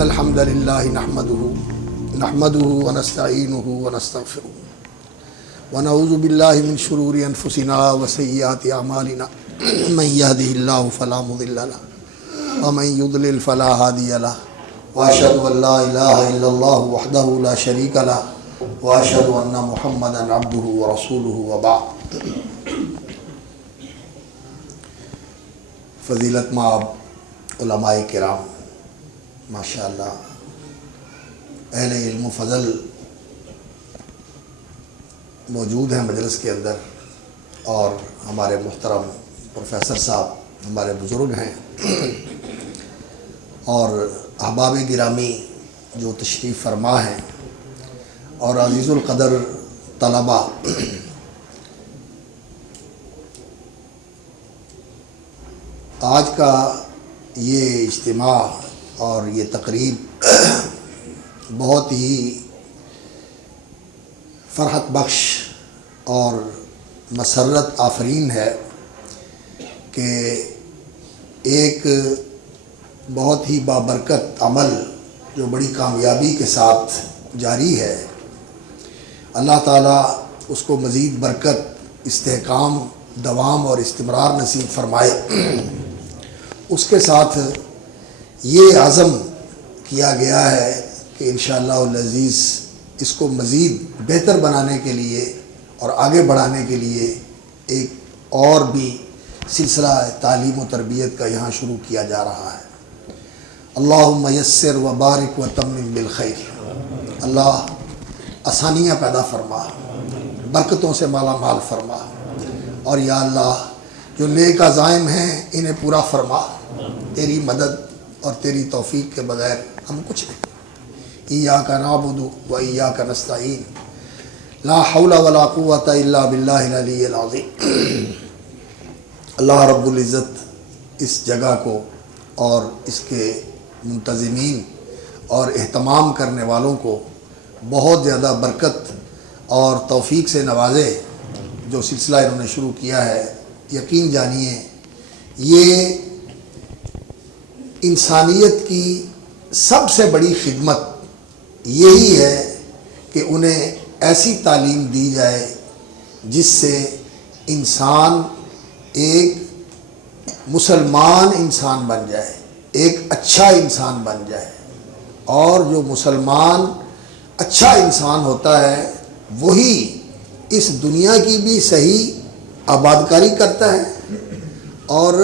إن الحمد لله نحمده ونستعينه ونستغفره ونعوذ بالله من شرور أنفسنا وسيئات أعمالنا من يهده الله فلا مضل له ومن يضلل فلا هادي له وأشهد أن لا إله إلا الله وحده لا شريك له وأشهد أن محمدا عبده ورسوله وبعد. فضیلت مآب علماء کرام، ماشاءاللہ اہل علم و فضل موجود ہیں مجلس کے اندر، اور ہمارے محترم پروفیسر صاحب ہمارے بزرگ ہیں، اور احباب گرامی جو تشریف فرما ہیں، اور عزیز القدر طلباء. آج کا یہ اجتماع اور یہ تقریب بہت ہی فرحت بخش اور مسرت آفرین ہے کہ ایک بہت ہی بابرکت عمل جو بڑی کامیابی کے ساتھ جاری ہے، اللہ تعالیٰ اس کو مزید برکت، استحکام، دوام اور استمرار نصیب فرمائے. اس کے ساتھ یہ عزم کیا گیا ہے کہ انشاءاللہ العزیز اس کو مزید بہتر بنانے کے لیے اور آگے بڑھانے کے لیے ایک اور بھی سلسلہ تعلیم و تربیت کا یہاں شروع کیا جا رہا ہے. اللہم یسر و بارک و تمم بالخیر. اللہ آسانیاں پیدا فرما، برکتوں سے مالا مال فرما، اور یا اللہ جو نیک عزائم ہیں انہیں پورا فرما. تیری مدد اور تیری توفیق کے بغیر ہم کچھ نہیں. ایاک نعبد و ایاک نستعین، لا حول ولا قوۃ الا باللہ العلی العظیم. اللہ رب العزت اس جگہ کو اور اس کے منتظمین اور اہتمام کرنے والوں کو بہت زیادہ برکت اور توفیق سے نوازے. جو سلسلہ انہوں نے شروع کیا ہے، یقین جانیے یہ انسانیت کی سب سے بڑی خدمت یہی ہے کہ انہیں ایسی تعلیم دی جائے جس سے انسان ایک مسلمان انسان بن جائے، ایک اچھا انسان بن جائے. اور جو مسلمان اچھا انسان ہوتا ہے وہی اس دنیا کی بھی صحیح آبادکاری کرتا ہے، اور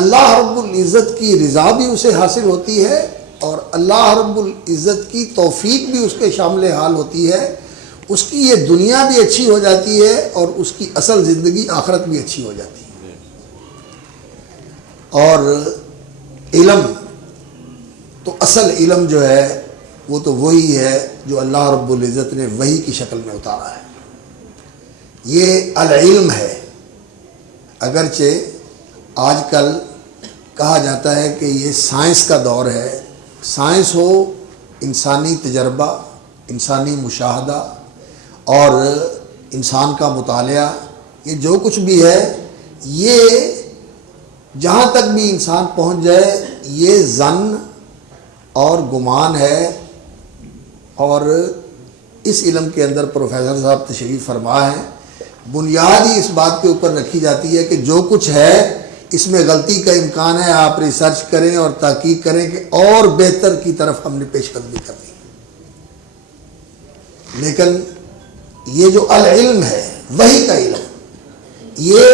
اللہ رب العزت کی رضا بھی اسے حاصل ہوتی ہے، اور اللہ رب العزت کی توفیق بھی اس کے شامل حال ہوتی ہے. اس کی یہ دنیا بھی اچھی ہو جاتی ہے اور اس کی اصل زندگی آخرت بھی اچھی ہو جاتی ہے. اور علم تو اصل علم جو ہے وہ تو وہی ہے جو اللہ رب العزت نے وحی کی شکل میں اتارا ہے. یہ العلم ہے. اگرچہ آج کل کہا جاتا ہے کہ یہ سائنس کا دور ہے. سائنس ہو انسانی تجربہ، انسانی مشاہدہ اور انسان کا مطالعہ، یہ جو کچھ بھی ہے یہ جہاں تک بھی انسان پہنچ جائے یہ ظن اور گمان ہے. اور اس علم کے اندر پروفیسر صاحب تشریف فرما ہے، بنیاد ہی اس بات کے اوپر رکھی جاتی ہے کہ جو کچھ ہے اس میں غلطی کا امکان ہے، آپ ریسرچ کریں اور تحقیق کریں کہ اور بہتر کی طرف ہم نے پیش قدمی کرنی. لیکن یہ جو العلم ہے، وحی کا علم، یہ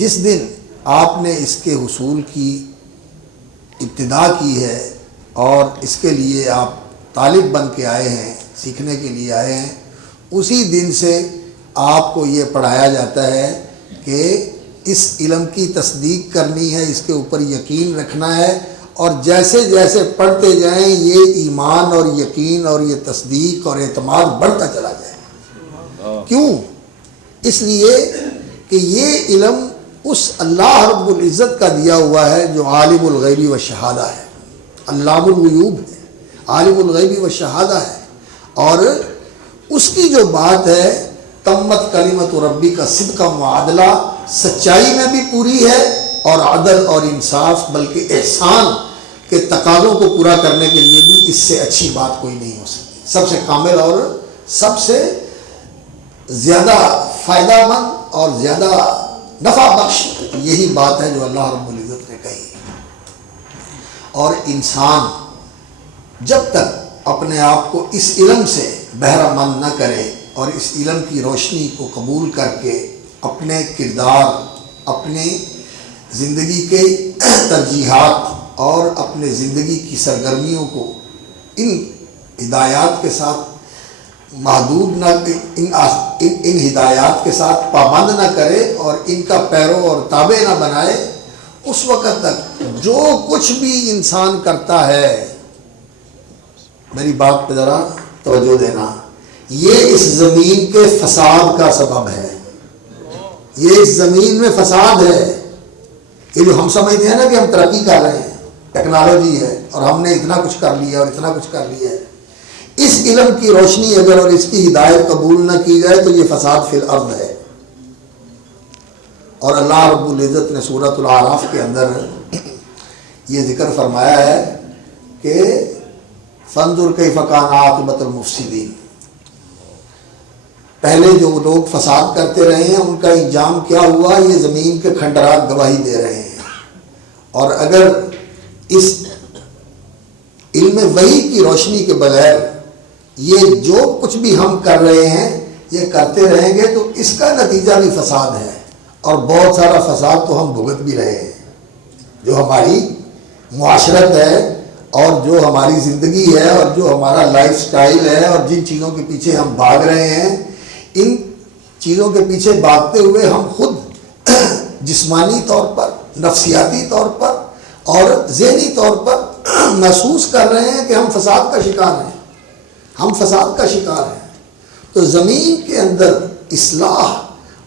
جس دن آپ نے اس کے حصول کی ابتدا کی ہے اور اس کے لیے آپ طالب بن کے آئے ہیں، سیکھنے کے لیے آئے ہیں، اسی دن سے آپ کو یہ پڑھایا جاتا ہے کہ اس علم کی تصدیق کرنی ہے، اس کے اوپر یقین رکھنا ہے، اور جیسے جیسے پڑھتے جائیں یہ ایمان اور یقین اور یہ تصدیق اور اعتماد بڑھتا چلا جائے. کیوں؟ اس لیے کہ یہ علم اس اللہ رب العزت کا دیا ہوا ہے جو عالم الغیب و شہادہ ہے، علام الغیوب ہے، عالم الغیب و شہادہ ہے. اور اس کی جو بات ہے تمت کلمت ربی کا صدق معادلہ، سچائی میں بھی پوری ہے اور عدل اور انصاف بلکہ احسان کے تقاضوں کو پورا کرنے کے لیے بھی اس سے اچھی بات کوئی نہیں ہو سکتی. سب سے کامل اور سب سے زیادہ فائدہ مند اور زیادہ نفع بخش یہی بات ہے جو اللہ رب العزت نے کہی. اور انسان جب تک اپنے آپ کو اس علم سے بہرہ مند نہ کرے اور اس علم کی روشنی کو قبول کر کے اپنے کردار، اپنے زندگی کے ترجیحات اور اپنے زندگی کی سرگرمیوں کو ان ہدایات کے ساتھ محدود نہ، ان ہدایات کے ساتھ پابند نہ کرے اور ان کا پیرو اور تابع نہ بنائے، اس وقت تک جو کچھ بھی انسان کرتا ہے، میری بات پہ ذرا توجہ دینا، یہ اس زمین کے فساد کا سبب ہے. یہ اس زمین میں فساد ہے. یہ جو ہم سمجھتے ہیں نا کہ ہم ترقی کر رہے ہیں، ٹیکنالوجی ہے اور ہم نے اتنا کچھ کر لیا اور اتنا کچھ کر لیا ہے، اس علم کی روشنی اگر اور اس کی ہدایت قبول نہ کی جائے تو یہ فساد فی الارض ہے. اور اللہ رب العزت نے سورۃ الاعراف کے اندر یہ ذکر فرمایا ہے کہ فانظر کیف کان عاقبۃ المفسدین، پہلے جو لوگ فساد کرتے رہے ہیں ان کا انجام کیا ہوا، یہ زمین کے کھنڈرات گواہی دے رہے ہیں. اور اگر اس علم وحی کی روشنی کے بغیر یہ جو کچھ بھی ہم کر رہے ہیں یہ کرتے رہیں گے تو اس کا نتیجہ بھی فساد ہے. اور بہت سارا فساد تو ہم بھگت بھی رہے ہیں. جو ہماری معاشرت ہے اور جو ہماری زندگی ہے اور جو ہمارا لائف سٹائل ہے اور جن چیزوں کے پیچھے ہم بھاگ رہے ہیں، ان چیزوں کے پیچھے بھاگتے ہوئے ہم خود جسمانی طور پر، نفسیاتی طور پر اور ذہنی طور پر محسوس کر رہے ہیں کہ ہم فساد کا شکار ہیں، ہم فساد کا شکار ہیں. تو زمین کے اندر اصلاح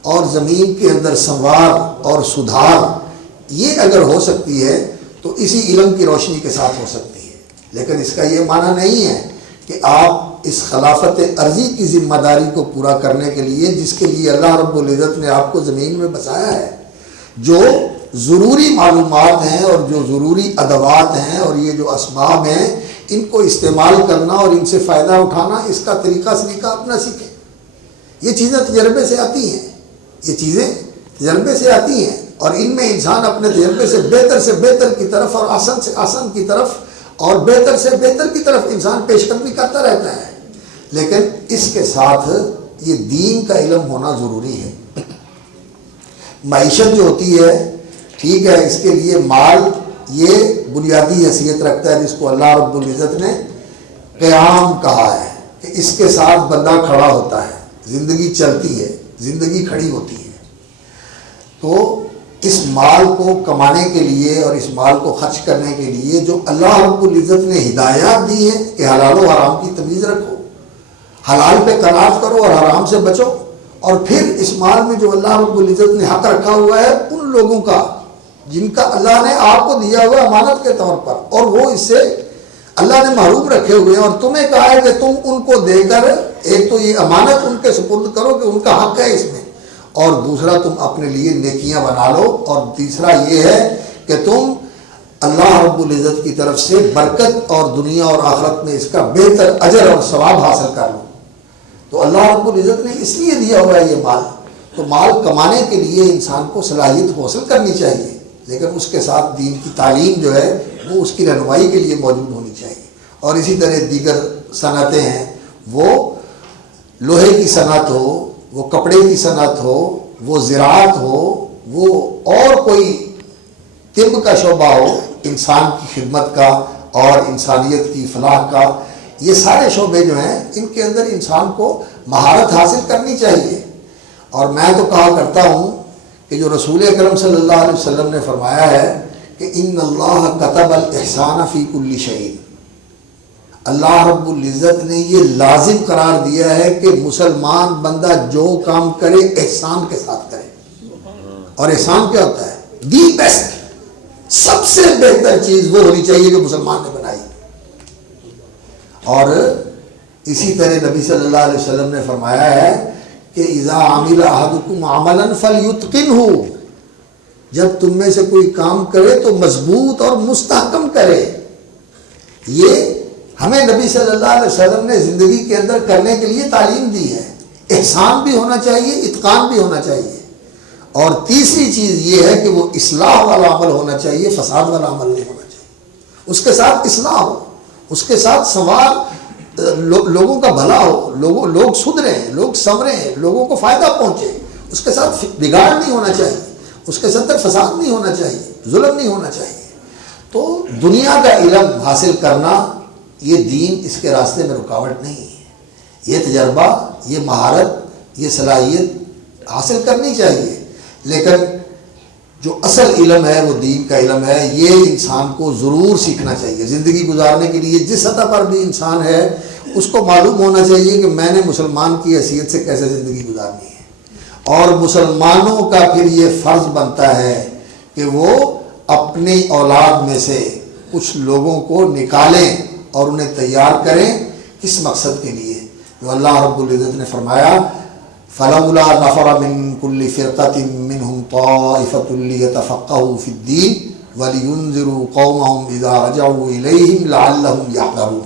اور زمین کے اندر سنوار اور سدھار یہ اگر ہو سکتی ہے تو اسی علم کی روشنی کے ساتھ ہو سکتی ہے. لیکن اس کا یہ معنی نہیں ہے کہ آپ اس خلافت ارضی کی ذمہ داری کو پورا کرنے کے لیے، جس کے لیے اللہ رب العزت نے آپ کو زمین میں بسایا ہے، جو ضروری معلومات ہیں اور جو ضروری ادوات ہیں اور یہ جو اسباب ہیں، ان کو استعمال کرنا اور ان سے فائدہ اٹھانا، اس کا طریقہ سلیقہ اپنا سیکھیں. یہ چیزیں تجربے سے آتی ہیں، یہ چیزیں تجربے سے آتی ہیں اور ان میں انسان اپنے تجربے سے بہتر کی طرف اور آسان سے آسان کی طرف اور بہتر سے بہتر کی طرف انسان پیش قدمی کرتا رہتا ہے. لیکن اس کے ساتھ یہ دین کا علم ہونا ضروری ہے. معیشت جو ہوتی ہے، ٹھیک ہے، اس کے لیے مال یہ بنیادی حیثیت رکھتا ہے، جس کو اللہ رب العزت نے قیام کہا ہے کہ اس کے ساتھ بندہ کھڑا ہوتا ہے، زندگی چلتی ہے، زندگی کھڑی ہوتی ہے. تو اس مال کو کمانے کے لیے اور اس مال کو خرچ کرنے کے لیے جو اللہ رب العزت نے ہدایات دی ہیں کہ حلال و حرام کی تمیز رکھو، حلال پہ قناعت کرو اور حرام سے بچو، اور پھر اس مال میں جو اللہ رب العزت نے حق رکھا ہوا ہے ان لوگوں کا جن کا اللہ نے آپ کو دیا ہوا امانت کے طور پر، اور وہ اس سے اللہ نے محروم رکھے ہوئے ہیں، اور تمہیں کہا ہے کہ تم ان کو دے کر ایک تو یہ امانت ان کے سپرد کرو کہ ان کا حق ہے اس میں، اور دوسرا تم اپنے لیے نیکیاں بنا لو، اور تیسرا یہ ہے کہ تم اللہ رب العزت کی طرف سے برکت اور دنیا اور آخرت میں اس کا بہتر اجر اور ثواب حاصل کر لو. تو اللہ رب العزت نے اس لیے دیا ہوا ہے یہ مال. تو مال کمانے کے لیے انسان کو صلاحیت حاصل کرنی چاہیے، لیکن اس کے ساتھ دین کی تعلیم جو ہے وہ اس کی رہنمائی کے لیے موجود ہونی چاہیے. اور اسی طرح دیگر صنعتیں ہیں، وہ لوہے کی صنعت ہو، وہ کپڑے کی صنعت ہو، وہ زراعت ہو، وہ اور کوئی طب کا شعبہ ہو، انسان کی خدمت کا اور انسانیت کی فلاح کا، یہ سارے شعبے جو ہیں ان کے اندر انسان کو مہارت حاصل کرنی چاہیے. اور میں تو کہا کرتا ہوں کہ جو رسول اکرم صلی اللہ علیہ وسلم نے فرمایا ہے کہ ان اللہ کتب الاحسان فی کل شیء، اللہ رب العزت نے یہ لازم قرار دیا ہے کہ مسلمان بندہ جو کام کرے احسان کے ساتھ کرے. اور احسان کیا ہوتا ہے؟ دی بیسٹ، سب سے بہتر چیز وہ ہونی چاہیے جو مسلمان نے بنائی. اور اسی طرح نبی صلی اللہ علیہ وسلم نے فرمایا ہے کہ اذا عمل احدکم عملا فلیتقنہ، جب تم میں سے کوئی کام کرے تو مضبوط اور مستحکم کرے. یہ ہمیں نبی صلی اللہ علیہ وسلم نے زندگی کے اندر کرنے کے لیے تعلیم دی ہے۔ احسان بھی ہونا چاہیے، اتقان بھی ہونا چاہیے، اور تیسری چیز یہ ہے کہ وہ اصلاح والا عمل ہونا چاہیے، فساد والا عمل نہیں ہونا چاہیے۔ اس کے ساتھ اصلاح ہو، اس کے ساتھ سنوار، لوگوں کا بھلا ہو، لوگ سدھریں، لوگ سنوریں، لوگوں کو فائدہ پہنچے، اس کے ساتھ بگاڑ نہیں ہونا چاہیے، اس کے اندر فساد نہیں ہونا چاہیے، ظلم نہیں ہونا چاہیے۔ تو دنیا کا علم حاصل کرنا، یہ دین اس کے راستے میں رکاوٹ نہیں ہے۔ یہ تجربہ، یہ مہارت، یہ صلاحیت حاصل کرنی چاہیے، لیکن جو اصل علم ہے وہ دین کا علم ہے۔ یہ انسان کو ضرور سیکھنا چاہیے۔ زندگی گزارنے کے لیے جس سطح پر بھی انسان ہے، اس کو معلوم ہونا چاہیے کہ میں نے مسلمان کی حیثیت سے کیسے زندگی گزارنی ہے، اور مسلمانوں کا پھر یہ فرض بنتا ہے کہ وہ اپنی اولاد میں سے کچھ لوگوں کو نکالیں اور انہیں تیار کریں۔ کس مقصد کے لیے؟ جو اللہ رب العزت نے فرمایا فَلَوْلَا نَفَرَ مِن كُلِّ فِرْقَةٍ مِّنْهُمْ طَائِفَةٌ لِيَتَفَقَّهُوا فِي الدِّينِ وَلِيُنذِرُوا قَوْمَهُمْ إِذَا رَجَعُوا إِلَيْهِمْ لَعَلَّهُمْ يَحْذَرُونَ،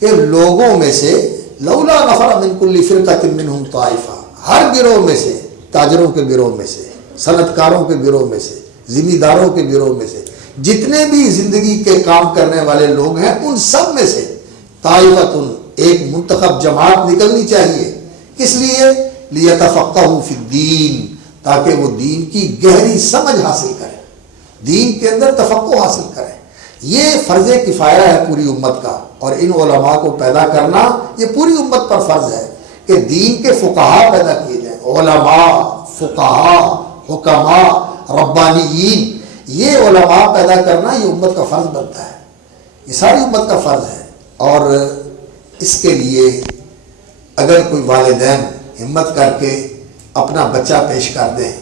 کہ لوگوں میں سے لولا نفر من كُلِّ فِرْقَةٍ مِّنْهُمْ طَائِفَةٌ، ہر گروہ میں سے، تاجروں کے گروہ میں سے، صنعت کاروں کے گروہ میں سے، ذمہ داروں کے گروہ میں سے، جتنے بھی زندگی کے کام کرنے والے لوگ ہیں، ان سب میں سے طائفتن، ایک منتخب جماعت نکلنی چاہیے۔ کس لیے؟ لیتفقہوا فی الدین، تاکہ وہ دین کی گہری سمجھ حاصل کریں، دین کے اندر تفقہ حاصل کریں۔ یہ فرض کفایہ ہے پوری امت کا، اور ان علماء کو پیدا کرنا یہ پوری امت پر فرض ہے کہ دین کے فقہا پیدا کیے جائیں۔ علماء، فقہا، حکماء، ربانیین، یہ علماء پیدا کرنا یہ امت کا فرض بنتا ہے، یہ ساری امت کا فرض ہے۔ اور اس کے لیے اگر کوئی والدین ہمت کر کے اپنا بچہ پیش کر دیں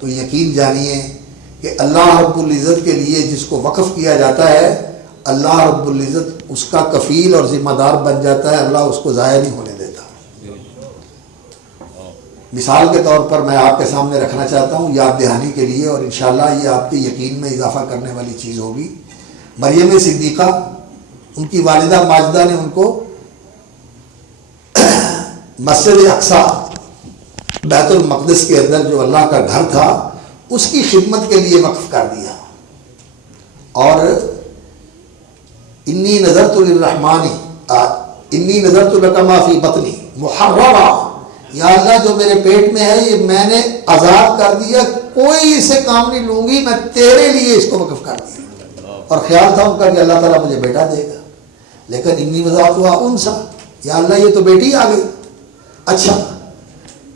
تو یقین جانیے کہ اللہ رب العزت کے لیے جس کو وقف کیا جاتا ہے، اللہ رب العزت اس کا کفیل اور ذمہ دار بن جاتا ہے، اللہ اس کو ضائع نہیں ہونے دیتا۔ مثال کے طور پر میں آپ کے سامنے رکھنا چاہتا ہوں یاد دہانی کے لیے، اور انشاءاللہ یہ آپ کے یقین میں اضافہ کرنے والی چیز ہوگی۔ مریم صدیقہ، ان کی والدہ ماجدہ نے ان کو مسجد اقصی، بیت المقدس کے اندر جو اللہ کا گھر تھا، اس کی خدمت کے لیے وقف کر دیا، اور انی نذرت للرحمن انی نذرت لک ما فی بطنی محررا، یا اللہ جو میرے پیٹ میں ہے یہ میں نے آزاد کر دیا، کوئی اسے کام نہیں لوں گی، میں تیرے لیے اس کو وقف کر دیا۔ اور خیال تھا ان کا کہ اللہ تعالیٰ مجھے بیٹا دے گا، لیکن انی وضعتھا انثی، یا اللہ یہ تو بیٹی آ گئی۔ اچھا،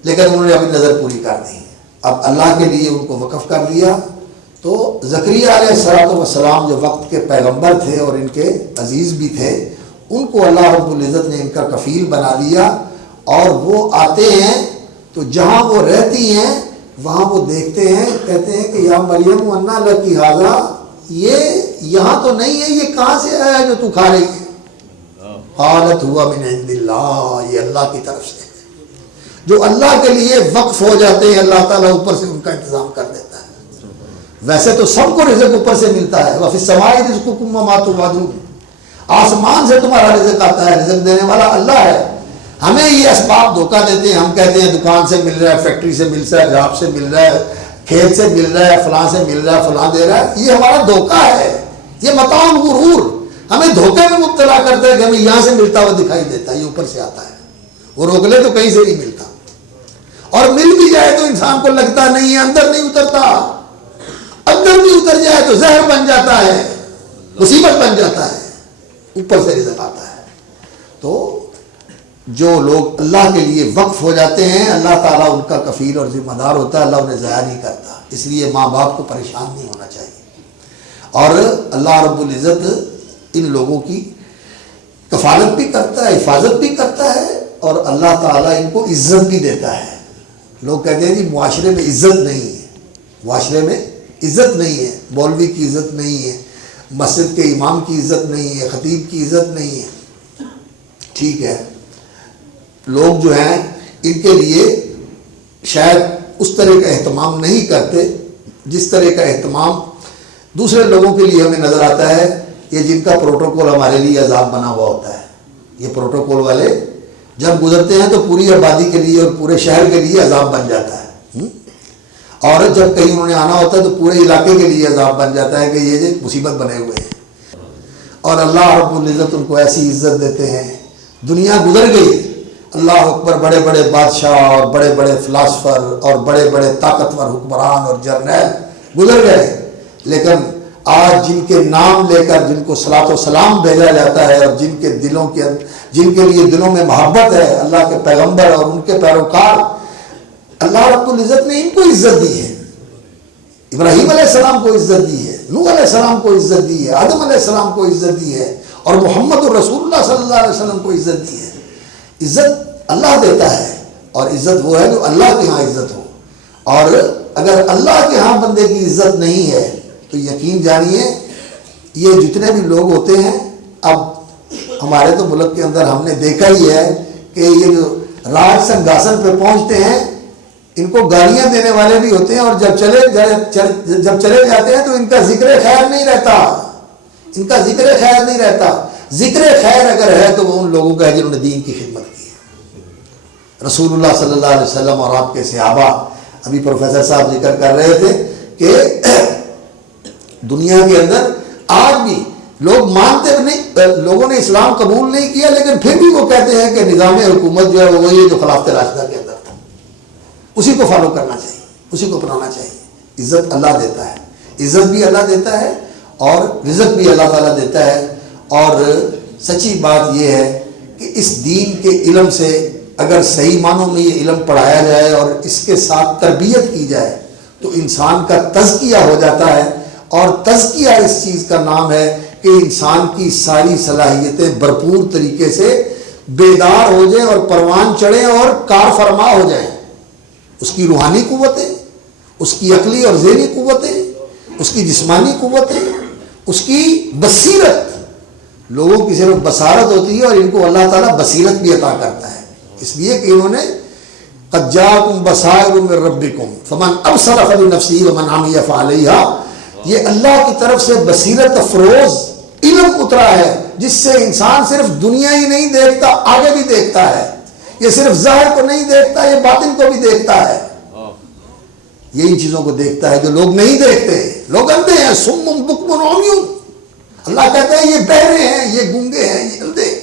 لیکن انہوں نے اپنی نظر پوری کر دی، اب اللہ کے لیے ان کو وقف کر دیا۔ تو زکریا علیہ السلام جو وقت کے پیغمبر تھے اور ان کے عزیز بھی تھے، ان کو اللہ رب العزت نے ان کا کفیل بنا دیا، اور وہ آتے ہیں تو جہاں وہ رہتی ہیں وہاں وہ دیکھتے ہیں، کہتے ہیں کہ یا مریم انا لکی ھذا، یہ یہاں تو نہیں ہے، یہ کہاں سے آیا جو تو کھا رہی ہے؟ قالت ہوا من عند اللہ، یہ اللہ کی طرف سے ہے۔ جو اللہ کے لیے وقف ہو جاتے ہیں اللہ تعالیٰ اوپر سے ان کا انتظام کر دیتا ہے۔ ویسے تو سب کو رزق اوپر سے ملتا ہے، وفی السماء رزقکم وما توعدون، آسمان سے تمہارا رزق آتا ہے، رزق دینے والا اللہ ہے۔ ہمیں یہ اسباب دھوکہ دیتے ہیں، ہم کہتے ہیں دکان سے مل رہا ہے، فیکٹری سے مل رہا ہے، جاب سے مل رہا ہے، کھیت سے مل رہا ہے، فلاں سے مل رہا ہے، فلاں دے رہا ہے، یہ ہمارا دھوکہ ہے، یہ متاع الغرور، ہمیں دھوکے میں مبتلا کرتا ہے کہ ہمیں یہاں سے ملتا ہوا دکھائی دیتا ہے، یہ اوپر سے آتا ہے، وہ روک لے تو کہیں سے نہیں ملتا، اور مل بھی جائے تو انسان کو لگتا نہیں ہے، اندر نہیں اترتا، اندر بھی اتر جائے تو زہر بن جاتا ہے، مصیبت بن جاتا ہے، اوپر سے رزق آتا ہے۔ تو جو لوگ اللہ کے لیے وقف ہو جاتے ہیں اللہ تعالیٰ ان کا کفیل اور ذمہ دار ہوتا ہے، اللہ انہیں ضائع نہیں کرتا، اس لیے ماں باپ کو پریشان نہیں ہونا چاہیے، اور اللہ رب العزت ان لوگوں کی کفالت بھی کرتا ہے، حفاظت بھی کرتا ہے، اور اللہ تعالیٰ ان کو عزت بھی دیتا ہے۔ لوگ کہتے ہیں جی معاشرے میں عزت نہیں ہے، معاشرے میں عزت نہیں ہے، مولوی کی عزت نہیں ہے، مسجد کے امام کی عزت نہیں ہے، خطیب کی عزت نہیں ہے، ٹھیک ہے، لوگ جو ہیں ان کے لیے شاید اس طرح کا اہتمام نہیں کرتے جس طرح کا اہتمام دوسرے لوگوں کے لیے ہمیں نظر آتا ہے یہ جن کا پروٹوکول ہمارے لیے عذاب بنا ہوا ہوتا ہے، یہ پروٹوکول والے جب گزرتے ہیں تو پوری آبادی کے لیے اور پورے شہر کے لیے عذاب بن جاتا ہے، اور جب کہیں انہوں نے آنا ہوتا ہے تو پورے علاقے کے لیے عذاب بن جاتا ہے کہ یہ مصیبت بنے ہوئے ہیں۔ اور اللہ رب العزت ان کو ایسی عزت دیتے ہیں، دنیا گزر گئی، اللہ اکبر، بڑے بڑے بادشاہ اور بڑے بڑے فلاسفر اور بڑے بڑے طاقتور حکمران اور جرنیل گزر گئے، لیکن آج جن کے نام لے کر جن کو صلاۃ و سلام بھیجا جاتا ہے اور جن کے جن کے لیے دلوں میں محبت ہے، اللہ کے پیغمبر اور ان کے پیروکار، اللہ رب العزت نے ان کو عزت دی ہے۔ ابراہیم علیہ السلام کو عزت دی ہے، نوح علیہ السلام کو عزت دی ہے، آدم علیہ السلام کو عزت دی ہے، اور محمد رسول اللہ صلی اللہ علیہ وسلم کو عزت دی ہے۔ عزت اللہ دیتا ہے، اور عزت وہ ہے جو اللہ کے ہاں عزت ہو، اور اگر اللہ کے ہاں بندے کی عزت نہیں ہے تو یقین جانیے یہ جتنے بھی لوگ ہوتے ہیں، اب ہمارے تو ملک کے اندر ہم نے دیکھا ہی ہے کہ یہ جو راج سنگھاسن پہ پہنچتے ہیں ان کو گالیاں دینے والے بھی ہوتے ہیں، اور جب چلے جاتے ہیں تو ان کا ذکر خیر نہیں رہتا، ان کا ذکر خیر نہیں رہتا۔ ذکر خیر اگر ہے تو وہ ان لوگوں کا ہے جنہوں نے دین کی خدمت کی ہے۔ رسول اللہ صلی اللہ علیہ وسلم اور آپ کے صحابہ، ابھی پروفیسر صاحب ذکر کر رہے تھے کہ دنیا کے اندر آج بھی لوگ مانتے نہیں، لوگوں نے اسلام قبول نہیں کیا، لیکن پھر بھی وہ کہتے ہیں کہ نظام حکومت جو ہے وہ وہی ہے جو خلافت راشدہ کے اندر تھا، اسی کو فالو کرنا چاہیے، اسی کو اپنانا چاہیے۔ عزت اللہ دیتا ہے، عزت بھی اللہ دیتا ہے اور رزق بھی اللہ تعالیٰ دیتا ہے، اور سچی بات یہ ہے کہ اس دین کے علم سے اگر صحیح معنوں میں یہ علم پڑھایا جائے اور اس کے ساتھ تربیت کی جائے تو انسان کا تزکیہ ہو جاتا ہے، اور تزکیہ اس چیز کا نام ہے کہ انسان کی ساری صلاحیتیں بھرپور طریقے سے بیدار ہو جائیں اور پروان چڑھیں اور کار فرما ہو جائیں۔ اس کی روحانی قوتیں، اس کی عقلی اور ذہنی قوتیں، اس کی جسمانی قوتیں، اس کی بصیرت، لوگوں کی صرف بصارت ہوتی ہے اور ان کو اللہ تعالیٰ بصیرت بھی عطا کرتا ہے، اس لیے کہ انہوں نے قد جاءکم بصائر من ربکم فمن ابصر فلنفسہ ومن عمی فعلیہا، یہ اللہ کی طرف سے بصیرت افروز علم اترا ہے جس سے انسان صرف دنیا ہی نہیں دیکھتا، آگے بھی دیکھتا ہے، یہ صرف ظاہر کو نہیں دیکھتا، یہ باطن کو بھی دیکھتا ہے، یہ ان چیزوں کو دیکھتا ہے جو لوگ نہیں دیکھتے۔ لوگ اندھے ہیں، صم بکم عمی، اللہ کہتا ہے یہ بہرے ہیں، یہ گونگے ہیں، یہ اندھے ہیں۔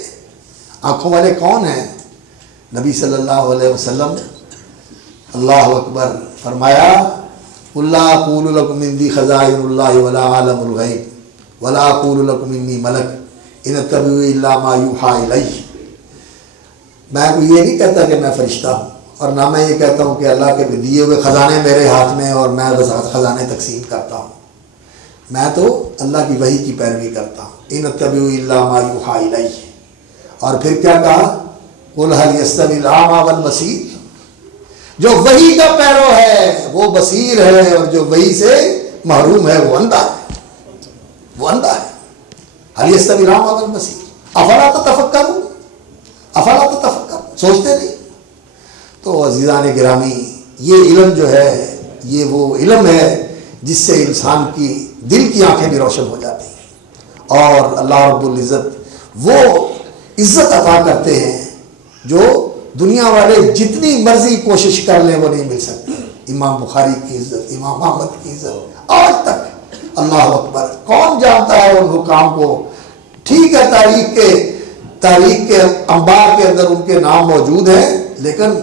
آنکھوں والے کون ہیں؟ نبی صلی اللہ علیہ وسلم، اللہ اکبر، فرمایا قُلْ لَا أَقُولُ لَكُمْ عِنْدِي خَزَائِنُ اللَّهِ وَلَا أَعْلَمُ الْغَيْبَ وَلَا أَقُولُ لَكُمْ إِنِّي مَلَكٌ إِنْ أَتَّبِعُ إِلَّا مَا يُوحَىٰ إِلَيَّ، میں کو یہ نہیں کہتا کہ میں فرشتہ ہوں، اور نہ میں یہ کہتا ہوں کہ اللہ کے دیے ہوئے خزانے میرے ہاتھ میں اور میں خزانے تقسیم کرتا ہوں، میں تو اللہ کی وحی کی پیروی کرتا ہوں۔ إِنْ أَتَّبِعُ إِلَّا مَا يُوحَىٰ إِلَيَّ، اور پھر کیا کہا؟ قُلْ هَلْ يَسْتَوِي الْأَعْمَىٰ وَالْبَصِيرُ، جو وحی کا پیرو ہے وہ بصیر ہے، اور جو وحی سے محروم ہے وہ اندھا ہے، وہ اندھا ہے۔ هَلْ يَسْتَوِي الْأَعْمَىٰ وَالْبَصِيرُ أَفَلَا تَتَفَكَّرُونَ، أَفَلَا تَتَفَكَّرُونَ، سوچتے نہیں؟ تو عزیزان گرامی، یہ علم جو ہے یہ وہ علم ہے جس سے انسان کی دل کی آنکھیں بھی روشن ہو جاتی ہیں، اور اللہ رب العزت وہ عزت عطا کرتے ہیں جو دنیا والے جتنی مرضی کوشش کر لیں وہ نہیں مل سکتی۔ امام بخاری کی عزت، امام احمد کی عزت آج تک، اللہ اکبر، کون جانتا ہے ان حکام کو؟ ٹھیک ہے تاریخ کے انبار کے اندر ان کے نام موجود ہیں، لیکن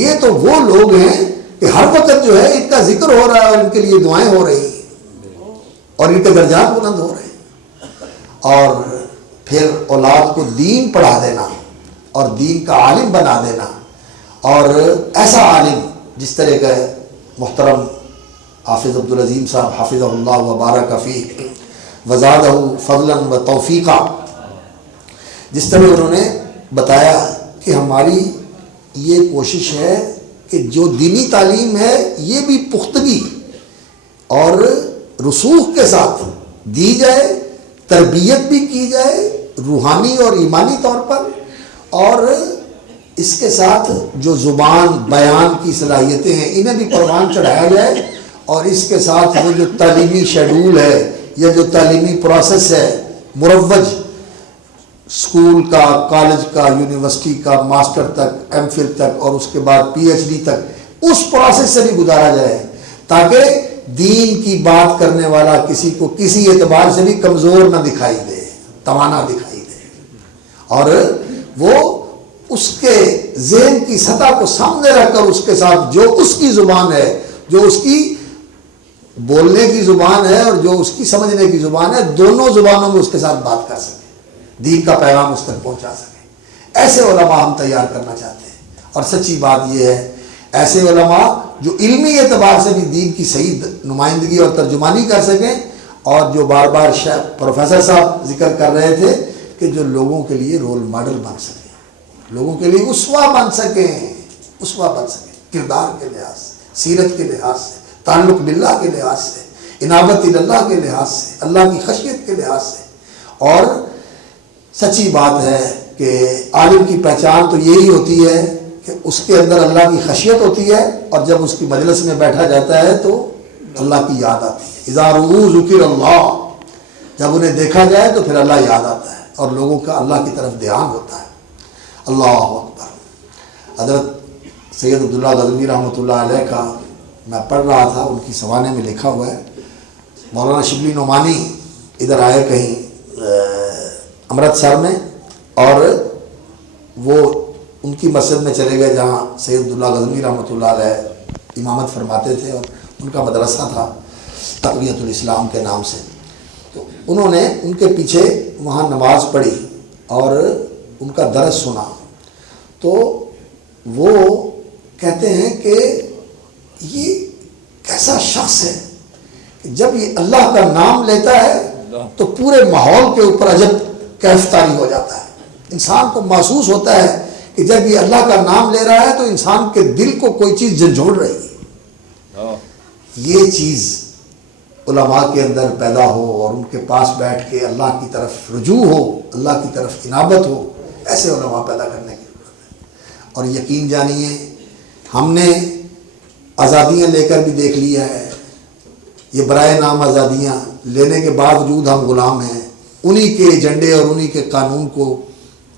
یہ تو وہ لوگ ہیں کہ ہر وقت جو ہے ان کا ذکر ہو رہا ہے اور ان کے لیے دعائیں ہو رہی ہیں اور ان کے درجات بلند ہو رہے ہیں۔ اور پھر اولاد کو دین پڑھا دینا اور دین کا عالم بنا دینا، اور ایسا عالم جس طرح کا محترم حافظ عبدالعظیم صاحب حافظہ اللہ وبارک فیہ وزادہ فضلا و توفیقا، جس طرح انہوں نے بتایا کہ ہماری یہ کوشش ہے کہ جو دینی تعلیم ہے یہ بھی پختگی اور رسوخ کے ساتھ دی جائے، تربیت بھی کی جائے روحانی اور ایمانی طور پر، اور اس کے ساتھ جو زبان بیان کی صلاحیتیں ہیں انہیں بھی پروان چڑھایا جائے، اور اس کے ساتھ وہ جو تعلیمی شیڈول ہے یا جو تعلیمی پروسیس ہے مروج، اسکول کا، کالج کا، یونیورسٹی کا، ماسٹر تک، ایم فل تک اور اس کے بعد پی ایچ ڈی تک، اس پروسیس سے بھی گزارا جائے تاکہ دین کی بات کرنے والا کسی کو کسی اعتبار سے بھی کمزور نہ دکھائی دے، توانا دکھائی دے، اور وہ اس کے ذہن کی سطح کو سامنے رکھ کر اس کے ساتھ جو اس کی زبان ہے، جو اس کی بولنے کی زبان ہے اور جو اس کی سمجھنے کی زبان ہے، دونوں زبانوں میں اس کے ساتھ بات کر سکے، دین کا پیغام اس تک پہنچا سکے۔ ایسے علماء ہم تیار کرنا چاہتے ہیں، اور سچی بات یہ ہے ایسے علماء جو علمی اعتبار سے بھی دین کی صحیح نمائندگی اور ترجمانی کر سکیں، اور جو بار بار پروفیسر صاحب ذکر کر رہے تھے کہ جو لوگوں کے لیے رول ماڈل بن سکیں، لوگوں کے لیے اسوہ بن سکیں، اسوہ بن سکیں، کردار کے لحاظ سے، سیرت کے لحاظ سے، تعلق باللہ کے لحاظ سے، انابت اللہ کے لحاظ سے، اللہ کی خشیت کے لحاظ سے۔ اور سچی بات ہے کہ عالم کی پہچان تو یہی ہوتی ہے کہ اس کے اندر اللہ کی خشیت ہوتی ہے، اور جب اس کی مجلس میں بیٹھا جاتا ہے تو اللہ کی یاد آتی ہے۔ اذا رؤوا ذکر اللہ، جب انہیں دیکھا جائے تو پھر اللہ یاد آتا ہے اور لوگوں کا اللہ کی طرف دھیان ہوتا ہے۔ اللہ اکبر۔ حضرت سید عبداللہ غزنوی رحمۃ اللہ علیہ کا میں پڑھ رہا تھا، ان کی سوانے میں لکھا ہوا ہے، مولانا شبلی نعمانی ادھر آئے کہیں امرتسر میں، اور وہ ان کی مسجد میں چلے گئے جہاں سید عبداللہ غزنوی رحمۃ اللہ علیہ امامت فرماتے تھے، اور ان کا مدرسہ تھا تقویت الاسلام کے نام سے۔ تو انہوں نے ان کے پیچھے وہاں نماز پڑھی اور ان کا درس سنا، تو وہ کہتے ہیں کہ یہ کیسا شخص ہے کہ جب یہ اللہ کا نام لیتا ہے تو پورے ماحول کے اوپر عجب کیف طاری ہو جاتا ہے۔ انسان کو محسوس ہوتا ہے کہ جب یہ اللہ کا نام لے رہا ہے تو انسان کے دل کو کوئی چیز جھنجھوڑ رہی ہے۔ یہ چیز علماء کے اندر پیدا ہو اور ان کے پاس بیٹھ کے اللہ کی طرف رجوع ہو، اللہ کی طرف انابت ہو، ایسے علماء پیدا کرنے کی ضرورت ہے۔ اور یقین جانیے ہم نے آزادیاں لے کر بھی دیکھ لیا ہے، یہ برائے نام آزادیاں لینے کے باوجود ہم غلام ہیں، انہی کے ایجنڈے اور انہی کے قانون کو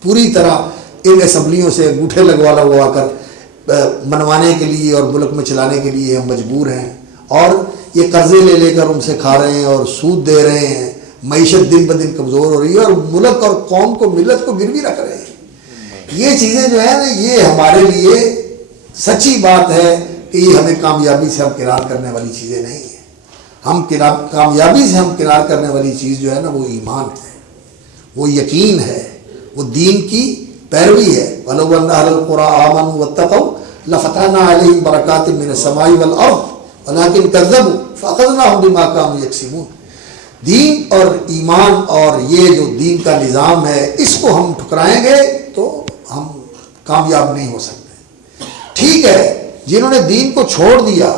پوری طرح ان اسمبلیوں سے انگوٹھے لگوا کر منوانے کے لیے اور ملک میں چلانے کے لیے ہم مجبور ہیں، اور یہ قرضے لے لے کر ان سے کھا رہے ہیں اور سود دے رہے ہیں، معیشت دن بدن کمزور ہو رہی ہے اور ملک اور قوم کو، ملت کو گروی رکھ رہے ہیں۔ یہ چیزیں جو ہیں نا، یہ ہمارے لیے سچی بات ہے کہ یہ ہمیں کامیابی سے ہم کنار کرنے والی چیزیں نہیں ہیں۔ کامیابی سے ہم کنار کرنے والی چیز جو ہے نا وہ ایمان ہے، وہ یقین ہے، وہ دین کی پیروی ہے۔ وَلَوْ أَنَّ أَهْلَ الْقُرَىٰ آمَنُوا وَاتَّقَوْا لَفَتَحْنَا عَلَيْهِمْ بَرَكَاتٍ مِّنَ السَّمَاءِ وَالْأَرْضِ وَلَٰكِنْ كَذَّبُوا فَأَخَذْنَاهُم بِمَا كَانُوا يَكْسِبُونَ۔ دین اور ایمان اور یہ جو دین کا نظام ہے، اس کو ہم ٹھکرائیں گے تو ہم کامیاب نہیں ہو سکتے۔ ٹھیک ہے، جنہوں نے دین کو چھوڑ دیا،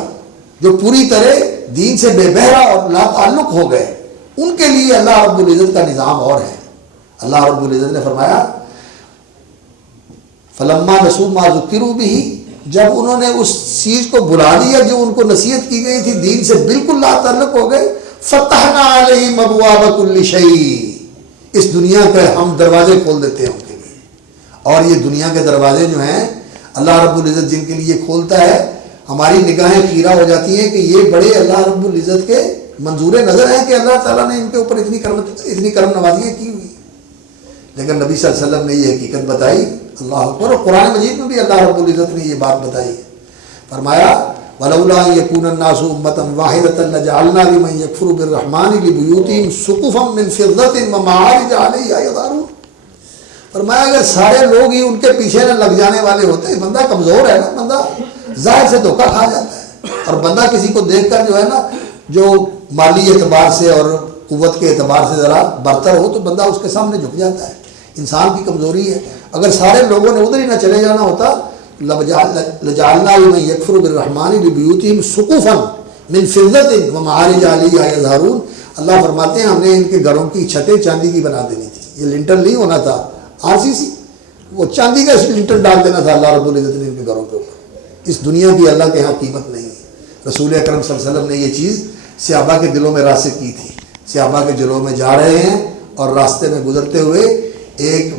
جو پوری طرح دین سے بے بہرا اور لا تعلق ہو گئے، ان کے لیے اللہ رب العزت کا نظام اور ہے۔ اللہ رب العزت نے فرمایا فَلَمَّا نَسُوا مَا ذُكِّرُوا بِهِ، جب انہوں نے اس چیز کو بھلا دیا جو ان کو نصیحت کی گئی تھی، دین سے بالکل لا تعلق ہو گئے، فَتَحْنَا عَلَيْهِمْ أَبْوَابَ كُلِّ شَيْءٍ، اس دنیا کے ہم دروازے کھول دیتے ہیں ان کے لیے۔ اور یہ دنیا کے دروازے جو ہیں اللہ رب العزت جن کے لیے کھولتا ہے، ہماری نگاہیں خیرہ ہو جاتی ہیں کہ یہ بڑے اللہ رب العزت کے منظور نظر ہیں کہ اللہ تعالیٰ نے ان کے اوپر اتنی کرم نوازیاں کی ہوئی۔ لیکن نبی صلی اللہ علیہ وسلم نے یہ حقیقت بتائی، اللہ اکبر، اور قرآن مجید میں بھی اللہ رب العزت نے یہ بات بتائی ہے۔ فرمایا وَلَوْلَا أَن يَكُونَ النَّاسُ أُمَّةً وَاحِدَةً لَجَعَلْنَا لِمَن يَكْفُرُ بِالرَّحْمَٰنِ لِبُيُوتِهِمْ سُقُفًا مِّن فِضَّةٍ وَمَعَارِجَ عَلَيْهَا يَظْهَرُونَ۔ فرمایا اگر سارے لوگ ہی ان کے پیچھے نہ لگ جانے والے ہوتے، بندہ کمزور ہے نا، بندہ ظاہر سے دھوکہ کھا جاتا ہے، اور بندہ کسی کو دیکھ کر جو ہے نا، جو مالی اعتبار سے اور قوت کے اعتبار سے ذرا برتر ہو تو بندہ اس کے سامنے جھک جاتا ہے، انسان کی کمزوری ہے۔ اگر سارے لوگوں نے ادھر ہی نہ چلے جانا ہوتا، لَجَعَلْنَا لِمَن يَكْفُرُ بِالرَّحْمَٰنِ لِبُيُوتِهِمْ سُقُفًا مِّن فِضَّةٍ وَمَعَارِجَ عَلَيْهَا يَظْهَرُونَ۔ اللہ فرماتے ہیں ہم نے ان کے گھروں کی چھتیں چاندی کی بنا دینی تھی، یہ لنٹر نہیں ہونا تھا RCC، وہ چاندی کا لنٹر ڈال دینا تھا اللہ رب العزت نے ان کے گھروں کے اوپر۔ اس دنیا کی اللہ کے ہاں قیمت نہیں ہے۔ رسول اکرم صلی اللہ علیہ وسلم نے یہ چیز صحابہ کے دلوں میں راسخ کی تھی، صحابہ کے جلوہ میں جا رہے ہیں اور راستے میں گزرتے ہوئے ایک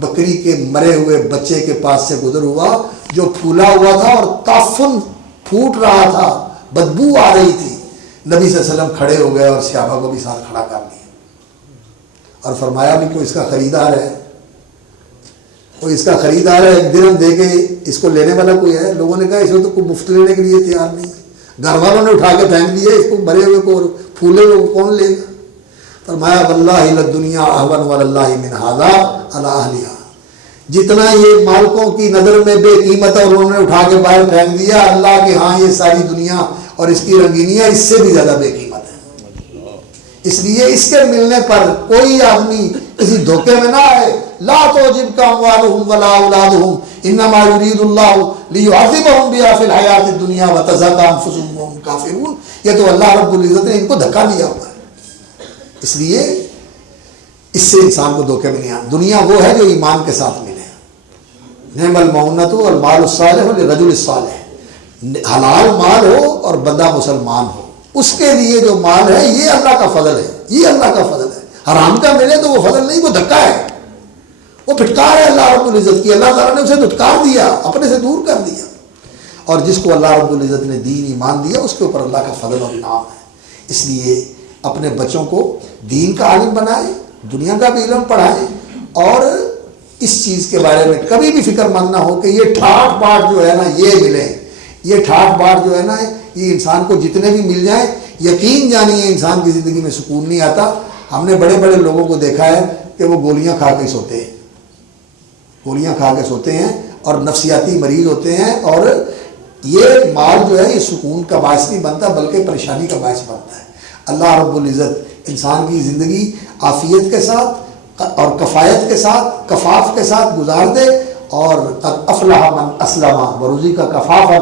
بکری کے مرے ہوئے بچے کے پاس سے گزر ہوا جو پھولا ہوا تھا اور تعفن پھوٹ رہا تھا، بدبو آ رہی تھی۔ نبی صلی اللہ علیہ وسلم کھڑے ہو گئے اور صحابہ کو بھی ساتھ کھڑا کر دیا اور فرمایا بھی کوئی اس کا خریدار ہے، کوئی اس کا خریدار ہے، ایک درہم دے کے اس کو لینے والا کوئی ہے؟ لوگوں نے کہا اس کو تو کوئی مفت لینے کے لیے تیار نہیں ہے، گھر والوں نے اٹھا کے پھینک دیے، اس کو مرے ہوئے کو پھولے ہوئے کو کون لے گا؟ فرمایا واللہ للدنیا اہون واللہ من ھذا علی اہلھا، جتنا یہ مالکوں کی نظر میں بے قیمت ہے اور انہوں نے اٹھا کے باہر پھینک دیا، اللہ کے ہاں یہ ساری دنیا اور اس کی رنگینیاں اس سے بھی زیادہ بے قیمت ہے۔ اس لیے اس کے ملنے پر کوئی آدمی کسی دھوکے میں نہ آئے۔ لا تعجبک اموالہم ولا اولادہم انما یرید اللہ لیعذبہم بہا فی الحیاۃ الدنیا وتزہق انفسہم وہم کافرون، یہ تو اللہ رب العزت نے ان کو دھکا دیا ہوا ہے۔ اس لیے اس سے انسان کو دھوکے میں نہیں آنا۔ دنیا وہ ہے جو ایمان کے ساتھ ملے۔ نعم المعونۃ والمال الصالح للرجل الصالح، حلال مال ہو اور بندہ مسلمان ہو، اس کے لیے جو مال ہے یہ اللہ کا فضل ہے، یہ اللہ کا فضل ہے۔ حرام کا ملے تو وہ فضل نہیں، وہ دھکا ہے، وہ پھٹکار ہے اللہ رب العزت کی۔ اللہ تعالیٰ نے اسے دھٹکار دیا، اپنے سے دور کر دیا۔ اور جس کو اللہ رب العزت نے دین ایمان دیا اس کے اوپر اللہ کا فضل اور انعام ہے۔ اس لیے اپنے بچوں کو دین کا عالم بنائیں، دنیا کا بھی علم پڑھائیں، اور اس چیز کے بارے میں کبھی بھی فکر مند نہ ہو کہ یہ ٹھاٹ باٹ جو ہے نا یہ ملے، یہ ٹھاٹ باٹ جو ہے نا یہ انسان کو جتنے بھی مل جائیں، یقین جانیے انسان کی زندگی میں سکون نہیں آتا۔ ہم نے بڑے بڑے لوگوں کو دیکھا ہے کہ وہ گولیاں کھا کے سوتے ہیں، گولیاں کھا کے سوتے ہیں اور نفسیاتی مریض ہوتے ہیں، اور یہ مال جو ہے یہ سکون کا باعث نہیں بنتا بلکہ پریشانی کا باعث بنتا ہے۔ اللہ رب العزت انسان کی زندگی عافیت کے ساتھ اور کفایت کے ساتھ، کفاف کے ساتھ گزار دے، اور قد افلح من اسلم ورزق کفافا،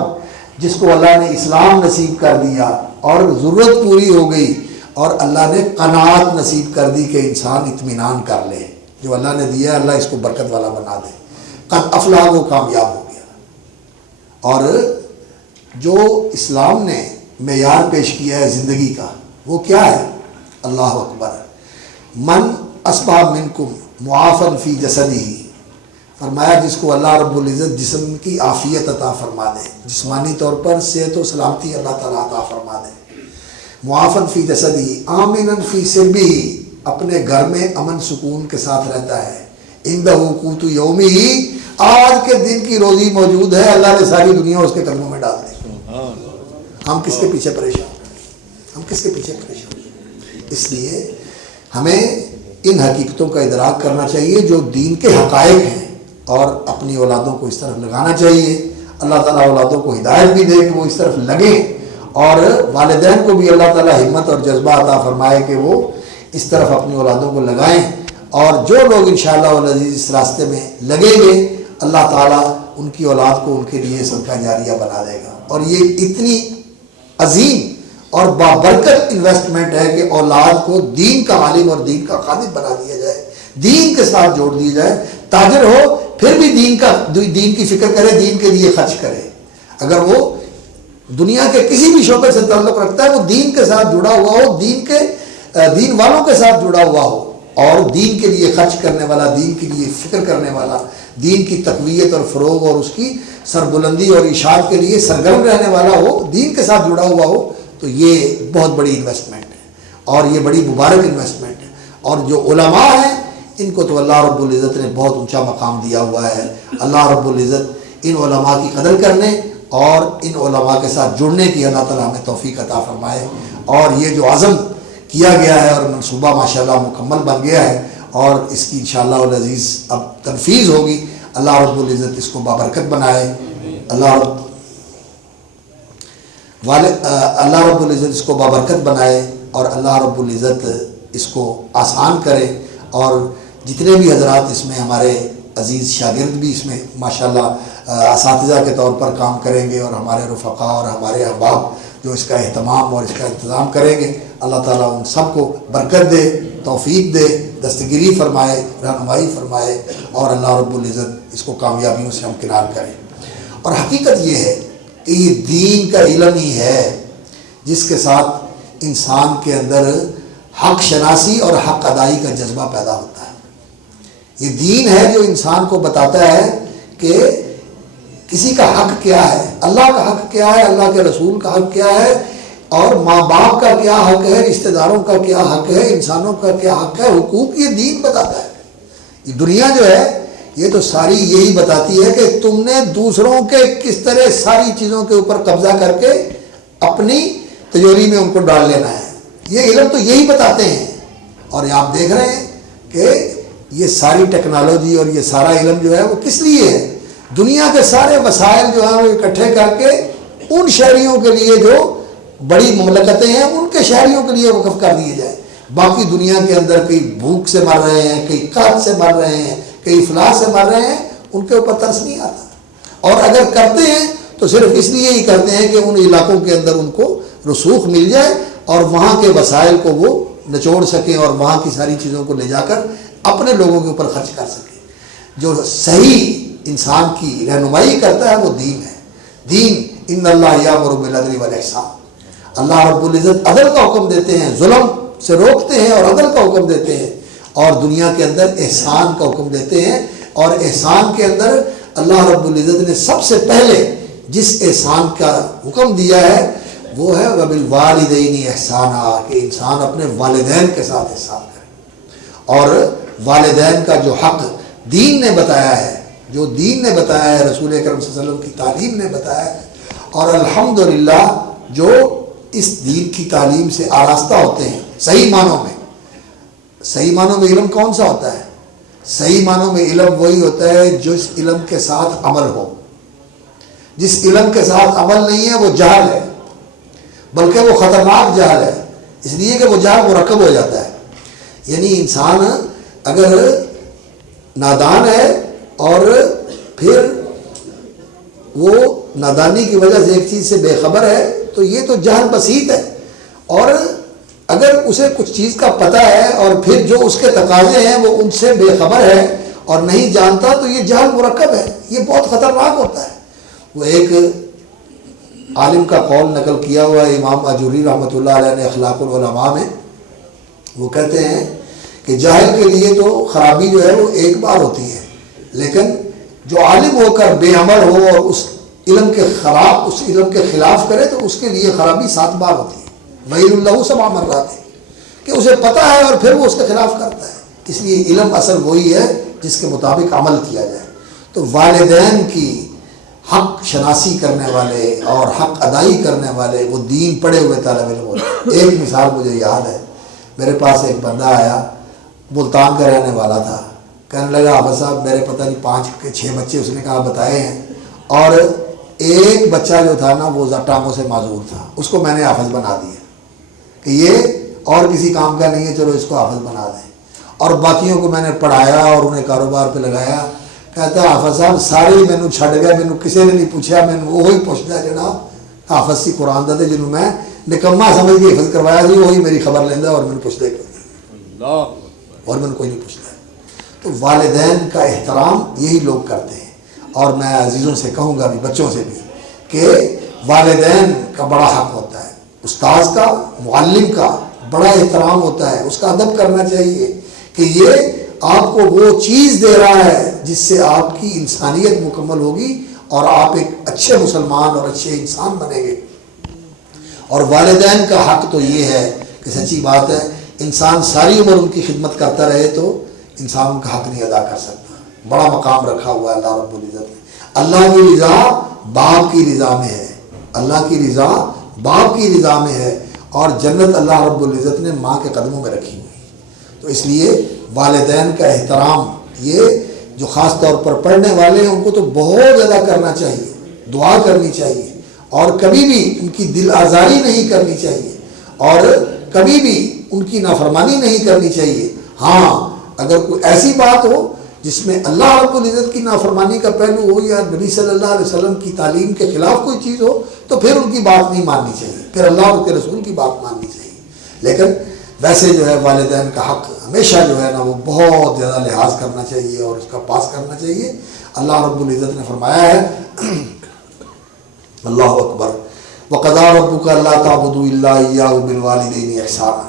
جس کو اللہ نے اسلام نصیب کر دیا اور ضرورت پوری ہو گئی، اور اللہ نے قناعت نصیب کر دی کہ انسان اطمینان کر لے، جو اللہ نے دیا اللہ اس کو برکت والا بنا دے۔ قد افلح، وہ کامیاب ہو گیا۔ اور جو اسلام نے معیار پیش کیا ہے زندگی کا وہ کیا ہے؟ اللہ اکبر، من اصبح منکم معافا فی جسدہ، فرمایا جس کو اللہ رب العزت جسم کی عافیت عطا فرما دے، جسمانی طور پر صحت و سلامتی اللہ تعالیٰ عطا فرما دے، معافا فی جسدہ آمنا فی سربہ، اپنے گھر میں امن سکون کے ساتھ رہتا ہے، عندہ قوت یومہ، آج کے دن کی روزی موجود ہے، اللہ نے ساری دنیا اس کے قدموں میں ڈال دی۔ ہم کس کے پیچھے پریشان ہیں؟ ہم کس کے پیچھے پریشان ہیں؟ اس لیے ہمیں ان حقیقتوں کا ادراک کرنا چاہیے جو دین کے حقائق ہیں، اور اپنی اولادوں کو اس طرف لگانا چاہیے۔ اللہ تعالیٰ اولادوں کو ہدایت بھی دے کہ وہ اس طرف لگیں، اور والدین کو بھی اللہ تعالیٰ ہمت اور جذبہ عطا فرمائے کہ وہ اس طرف اپنی اولادوں کو لگائیں، اور جو لوگ انشاءاللہ العزیز اس راستے میں لگیں گے اللہ تعالیٰ ان کی اولاد کو ان کے لیے صدقہ جاریہ بنا دے گا۔ اور یہ اتنی عظیم اور بابرکت انویسٹمنٹ ہے کہ اولاد کو دین کا عالم اور دین کا خادم بنا دیا جائے، دین کے ساتھ جوڑ دیا جائے، تاجر ہو پھر بھی دین کی فکر کرے، دین کے لیے خرچ کرے۔ اگر وہ دنیا کے کسی بھی شعبے سے تعلق رکھتا ہے وہ دین کے ساتھ جڑا ہوا ہو، دین والوں کے ساتھ جڑا ہوا ہو، اور دین کے لیے خرچ کرنے والا، دین کے لیے فکر کرنے والا، دین کی تقویت اور فروغ اور اس کی سربلندی اور اشاعت کے لیے سرگرم رہنے والا ہو، دین کے ساتھ جڑا ہوا ہو، تو یہ بہت بڑی انویسٹمنٹ ہے اور یہ بڑی مبارک انویسٹمنٹ ہے۔ اور جو علماء ہیں ان کو تو اللہ رب العزت نے بہت اونچا مقام دیا ہوا ہے۔ اللہ رب العزت ان علماء کی قدر کرنے اور ان علماء کے ساتھ جڑنے کی اللہ تعالیٰ ہمیں توفیق عطا فرمائے۔ اور یہ جو عزم کیا گیا ہے اور منصوبہ ماشاءاللہ مکمل بن گیا ہے، اور اس کی انشاءاللہ العزیز اب تنفیذ ہوگی، اللہ رب العزت اس کو بابرکت بنائے، اللہ رب العزت اس کو بابرکت بنائے، اور اللہ رب العزت اس کو آسان کرے۔ اور جتنے بھی حضرات اس میں ہمارے عزیز شاگرد بھی اس میں ماشاءاللہ اساتذہ کے طور پر کام کریں گے، اور ہمارے رفقاء اور ہمارے احباب جو اس کا اہتمام اور اس کا انتظام کریں گے، اللہ تعالیٰ ان سب کو برکت دے، توفیق دے، دستگیری فرمائے، رہنمائی فرمائے، اور اللہ رب العزت اس کو کامیابیوں سے ہمکنار کرے۔ اور حقیقت یہ ہے کہ یہ دین کا علم ہی ہے جس کے ساتھ انسان کے اندر حق شناسی اور حق ادائی کا جذبہ پیدا ہوتا ہے۔ یہ دین ہے جو انسان کو بتاتا ہے کہ کسی کا حق کیا ہے، اللہ کا حق کیا ہے، اللہ کے رسول کا حق کیا ہے، اور ماں باپ کا کیا حق ہے، رشتہ داروں کا کیا حق ہے، انسانوں کا کیا حق ہے، حقوق یہ دین بتاتا ہے۔ یہ دنیا جو ہے یہ تو ساری یہی بتاتی ہے کہ تم نے دوسروں کے کس طرح ساری چیزوں کے اوپر قبضہ کر کے اپنی تجوری میں ان کو ڈال لینا ہے۔ یہ علم تو یہی بتاتے ہیں، اور یہ آپ دیکھ رہے ہیں کہ یہ ساری ٹیکنالوجی اور یہ سارا علم جو ہے وہ کس لیے ہے؟ دنیا کے سارے وسائل جو ہیں وہ اکٹھے کر کے ان شہریوں کے لیے جو بڑی مملکتیں ہیں ان کے شہریوں کے لیے وقف کر دیے جائے۔ باقی دنیا کے اندر کئی بھوک سے مر رہے ہیں، کئی قحط سے مر رہے ہیں، کئی افلاس سے مر رہے ہیں، ان کے اوپر ترس نہیں آتا، اور اگر کرتے ہیں تو صرف اس لیے ہی کرتے ہیں کہ ان علاقوں کے اندر ان کو رسوخ مل جائے اور وہاں کے وسائل کو وہ نچوڑ سکیں اور وہاں کی ساری چیزوں کو لے جا کر اپنے لوگوں کے اوپر خرچ کر سکیں۔ جو صحیح انسان کی رہنمائی کرتا ہے وہ دین ہے۔ دین ان اللہ یامر بالعدل والاحسان، اللہ رب العزت عدل کا حکم دیتے ہیں، ظلم سے روکتے ہیں اور عدل کا حکم دیتے ہیں، اور دنیا کے اندر احسان کا حکم دیتے ہیں۔ اور احسان کے اندر اللہ رب العزت نے سب سے پہلے جس احسان کا حکم دیا ہے وہ ہے وبالوالدین احسانا، کہ انسان اپنے والدین کے ساتھ احسان کرے۔ اور والدین کا جو حق دین نے بتایا ہے، جو دین نے بتایا ہے، رسول اکرم صلی اللہ علیہ وسلم کی تعلیم نے بتایا ہے، اور الحمدللہ جو اس دین کی تعلیم سے آراستہ ہوتے ہیں صحیح معنوں میں۔ صحیح معنوں میں علم کون سا ہوتا ہے؟ صحیح معنوں میں علم وہی ہوتا ہے جس علم کے ساتھ عمل ہو۔ جس علم کے ساتھ عمل نہیں ہے وہ جہل ہے، بلکہ وہ خطرناک جہل ہے، اس لیے کہ وہ جہل مرکب ہو جاتا ہے۔ یعنی انسان اگر نادان ہے اور پھر وہ نادانی کی وجہ سے ایک چیز سے بے خبر ہے تو یہ تو جہل بسیط ہے، اور اگر اسے کچھ چیز کا پتہ ہے اور پھر جو اس کے تقاضے ہیں وہ ان سے بے خبر ہے اور نہیں جانتا تو یہ جہل مرکب ہے، یہ بہت خطرناک ہوتا ہے۔ وہ ایک عالم کا قول نقل کیا ہوا ہے امام اجوری رحمۃ اللہ علیہ نے اخلاق العلماء میں، وہ کہتے ہیں کہ جاہل کے لیے تو خرابی جو ہے وہ ایک بار ہوتی ہے، لیکن جو عالم ہو کر بے عمل ہو اور اس علم کے خلاف کرے تو اس کے لیے خرابی 7 بار ہوتی ہے۔ وَيْلٌ لَهُ 7 مرات ہے کہ اسے پتہ ہے اور پھر وہ اس کے خلاف کرتا ہے۔ اس لیے علم اصل وہی ہے جس کے مطابق عمل کیا جائے۔ تو والدین کی حق شناسی کرنے والے اور حق ادائی کرنے والے وہ دین پڑھے ہوئے طالب علم ہوتے ہیں۔ ایک مثال مجھے یاد ہے، میرے پاس ایک بندہ آیا، ملتان کا رہنے والا تھا، کہنے لگا حافظ صاحب میرے پتہ نہیں 5 کے 6 بچے اس نے کہا بتائے ہیں، اور ایک بچہ جو تھا نا وہ ٹانگوں سے معذور تھا، اس کو میں نے حافظ بنا دیا کہ یہ اور کسی کام کا نہیں ہے، چلو اس کو حافظ بنا دیں، اور باقیوں کو میں نے پڑھایا اور انہیں کاروبار پہ لگایا۔ کہتا ہے حافظ صاحب سارے ہی مینوں چھڈ گیا، مینوں کسی نے نہیں پوچھا، مینوں وہی پوچھتا ہے جناب حافظ سی قرآن دے جنہوں میں نکما سمجھ کے حفظ کروایا سی، وہی میری خبر لینا اور مینوں پوچھتا ہے اور مینوں کوئی نہیں پوچھتا ہے۔ تو والدین کا احترام یہی لوگ کرتے ہیں، اور میں عزیزوں سے کہوں گا بھی، بچوں سے بھی، کہ والدین کا بڑا حق ہوتا ہے، استاذ کا، معلم کا بڑا احترام ہوتا ہے، اس کا ادب کرنا چاہیے کہ یہ آپ کو وہ چیز دے رہا ہے جس سے آپ کی انسانیت مکمل ہوگی اور آپ ایک اچھے مسلمان اور اچھے انسان بنیں گے۔ اور والدین کا حق تو یہ ہے کہ سچی بات ہے انسان ساری عمر ان کی خدمت کرتا رہے تو انسان ان کا حق نہیں ادا کر سکتا۔ بڑا مقام رکھا ہوا ہے اللہ رب العزت نے۔ اللہ کی رضا باپ کی رضا میں ہے، اللہ کی رضا باپ کی رضا میں ہے، اور جنت اللہ رب العزت نے ماں کے قدموں میں رکھی ہوئی۔ تو اس لیے والدین کا احترام یہ جو خاص طور پر پڑھنے والے ہیں ان کو تو بہت زیادہ کرنا چاہیے، دعا کرنی چاہیے، اور کبھی بھی ان کی دل آزاری نہیں کرنی چاہیے، اور کبھی بھی ان کی نافرمانی نہیں کرنی چاہیے۔ ہاں اگر کوئی ایسی بات ہو جس میں اللہ رب العزت کی نافرمانی کا پہلو ہو یا نبی صلی اللہ علیہ وسلم کی تعلیم کے خلاف کوئی چیز ہو تو پھر ان کی بات نہیں ماننی چاہیے، پھر اللہ اور کے رسول کی بات ماننی چاہیے۔ لیکن ویسے جو ہے والدین کا حق ہمیشہ جو ہے نا وہ بہت زیادہ لحاظ کرنا چاہیے اور اس کا پاس کرنا چاہیے۔ اللہ رب العزت نے فرمایا ہے اللہ اکبر وَقَضَىٰ رَبُّكَ أَلَّا تَعْبُدُوا إِلَّا إِيَّاهُ وَبِالْوَالِدَيْنِ إِحْسَانًا،